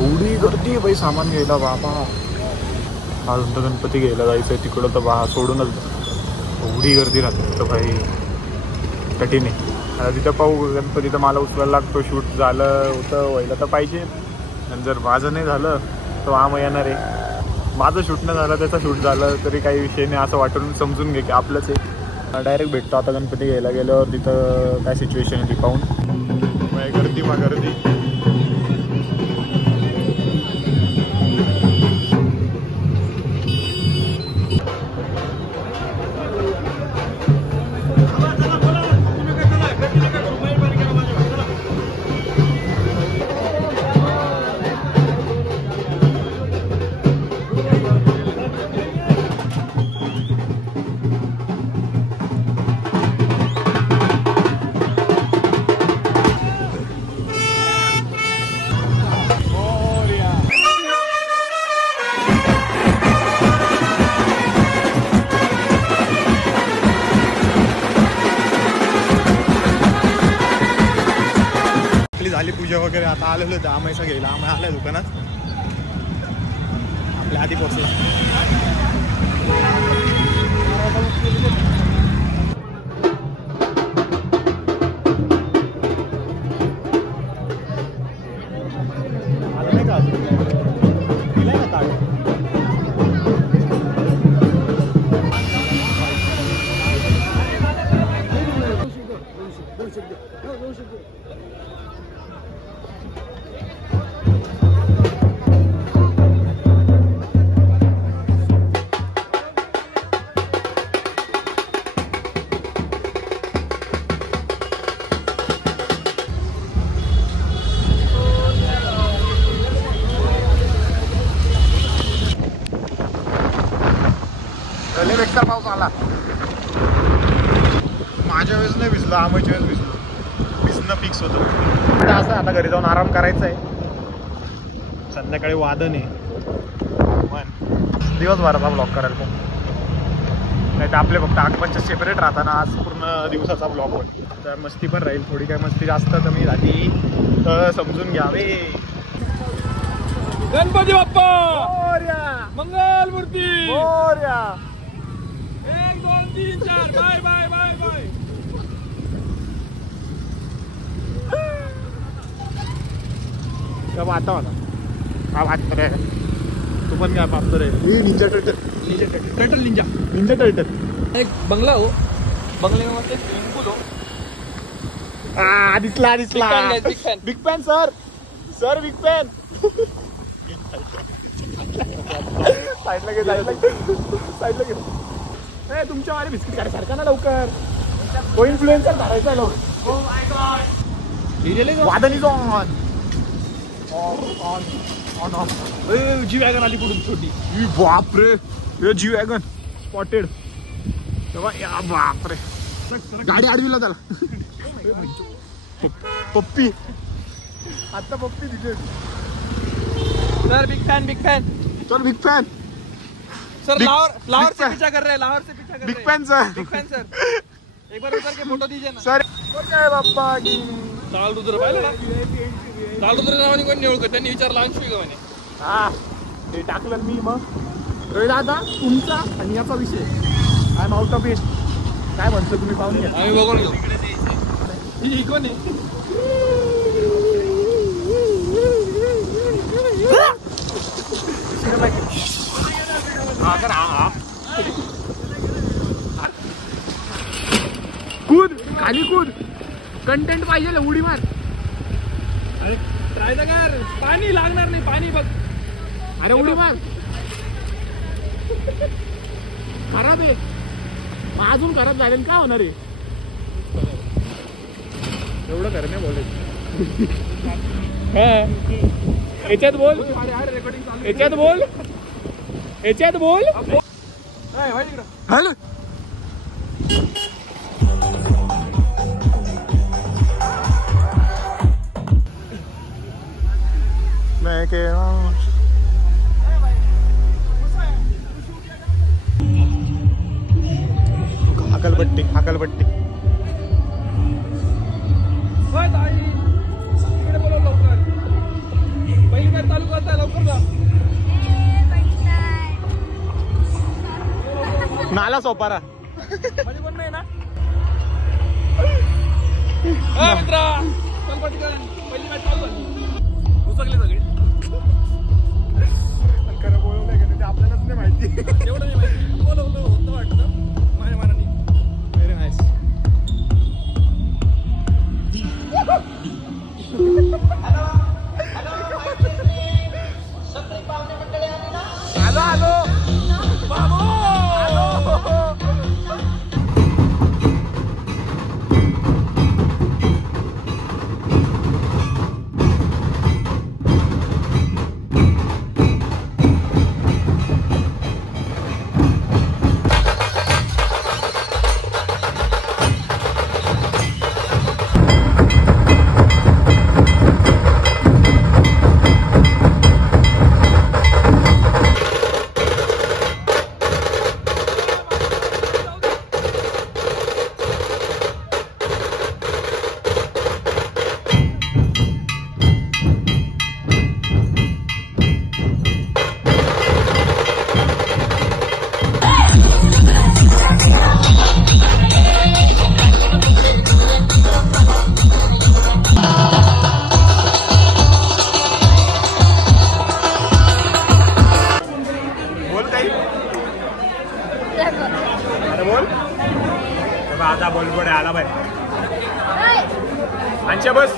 एवढी गर्दी बाई सामान घ्यायला बाबा. अजून तर गणपती घ्यायला जायचं आहे तिकडं तर बा सोडूनच. एवढी गर्दी राहते तर भाई कठीण आहे. आता तिथं पाहू गणपती तर मला उचलायला लागतो. शूट झालं होतं व्हायला तर पाहिजे. आणि जर माझं नाही झालं तर आम येणार आहे. माझं शूट नाही झालं त्याचं शूट झालं तरी काही विषय नाही असं वाटून समजून घे की आपलंच आहे. डायरेक्ट भेटतो आता गणपती घ्यायला गेल्यावर तिथं काय सिच्युएशन आहे ती पाहून. गर्दी मग गर्दी. झाली पूजा वगैरे. आता आलेलो होतं आमायचा घ्यायला. आम्ही आलाय दुकानात आपल्या आधी पोहोचला. आलं नाही का दिलाय ना ताट. बेकार पाऊस आला. माझ्या वेळेस नाही भिजलं. आम्हाच्या वेळेस भिजणं फिक्स होतं. असं आता घरी जाऊन आराम करायचा आहे. संध्याकाळी वादन आहे. दिवसभराचा ब्लॉग करायला पण नाही तर आपले फक्त आगमनच्या सेपरेट राहताना आज पूर्ण दिवसाचा ब्लॉग होईल. तर मस्ती पण राहील. थोडी काय मस्ती जास्त कमी झाली तर समजून घ्यावे. गणपती बाप्पा मंगल मूर्ती. 1 2 3 4 बाय बाय बाय बाय. कब आता होता हा बात करे. तू पण काय पाहतो रे. Ninja turtle ninja turtle. एक बंगला हो. बंगल्यामध्ये स्विमिंग पूल हो. दिसला big fan sir big fan. साईडला घे. तुमच्या वाले बिस्किट काढायसारखा ना लवकर. तो इन्फ्लुएन्सर काढायचा लवकर. वादनीच ऑन. जी वॅगन आली कुठून छोटी. बापरे जी वॅगन स्पॉटेड. या बापरे गाडी आडविला त्याला. पप्पी आता पप्पी दिले. सर बिग फैन चल बिग फैन सर. लाहौर से पीछा कर रहे हैं. Big fan sir. एक बार उतर के फोटो दीजिए ना सर. काय बाप्पा की तालरुद्र पाहिलं ना. तालरुद्र नावाने कोणी ओळखत. त्यांनी विचारलं अंशवी का म्हणे. हा ते टाकलं मी. मग दादा तुमचा आणि याचा विषय I am out of it. काय म्हणतो तुम्ही पाहून घ्या. आम्ही बघून घेऊ. ही कोण आहे. कूद खाली कूद. कंटेंट पाहिजे उडी मार. अरे ट्राय तर कर. पाणी लागणार नाही. पाणी बघ. अरे उडी मार. खराब आहे. अजून खराब झाले काय होणार आहे. एवढं खरं नाही बोलायचं. याच्यात बोल. याच्यात बोल. हॅलो मैं हकलपट्टी पहिली मॅच चालू करताय लवकर जा. नाला सोपारा माझी पण नाही ना मित्रा. चल पटकन पहिली मॅच चालू झाली. उसकले सगळे. खरं बोलवलंय का ते आपल्यालाच नाही माहिती. एवढं नाही माहिती. बोलवलं होतं वाटतं माझ्या मनाने. Very nice. आलो आलो बाबू. आता बोलबोड आला बाय. आमच्या बस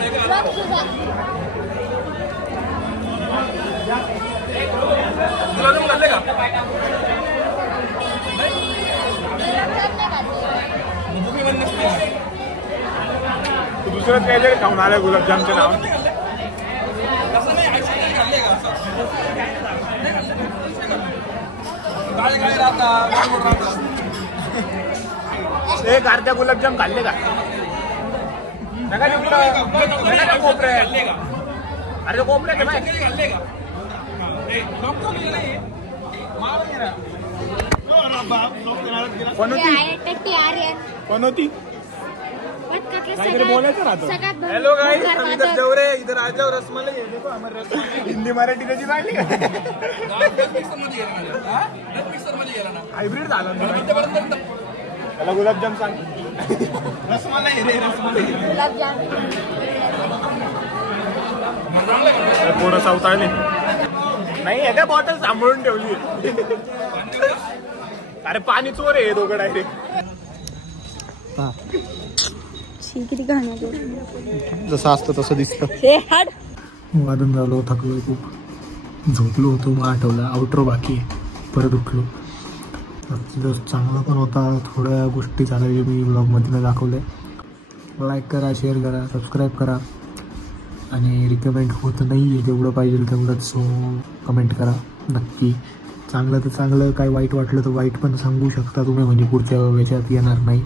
गुलाबजाम खाल्ले का? दुसरंच काहीतरी खाऊन आलं गुलाबजामचं नाव. असं नाही आईस्क्रीम खाल्ले का? काय काय राहता एक अर्ध्या गुलाबजाम खाल्ले का? कोपरे अरे कोपरे खाल्ले का? कोण होती? काहीतरी बोलायचं राहतं. हॅलो गाइस, हम इधर जवरे इधर आ जाओ. रसमलाई है देखो हमारे रसमलाई. हिंदी मराठी त्याची पाहिली का? हायब्रिड झालं ना. त्याला गुलाबजाम सांग. रसमलाई रे रसमलाई. पोरं सावताळले नाही आहे का? बॉटल सांभाळून ठेवली. अरे पाणी चोर आहे दोघं डायरेक्ट. जसं असतं तसं दिसतं. वादन झालो, थकलो खूप, झोपलो होतो. मग आठवलं आउटरो बाकी आहे. परत उठलो. चांगला पण होता. थोड्या गोष्टी झाल्या मी ब्लॉगमध्ये दाखवल्या. लाईक करा, शेअर करा, सबस्क्राईब करा. आणि रिकमेंड होत नाही आहे जेवढं पाहिजे तेवढंच, सो कमेंट करा नक्की. चांगलं तर चांगलं, काय वाईट वाटलं तर वाईट पण सांगू शकता तुम्ही, म्हणजे पुढच्या याच्यात येणार नाही.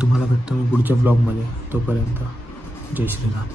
तुम्हाला भेटतो मी पुढच्या ब्लॉगमध्ये. तोपर्यंत जय श्रीराम.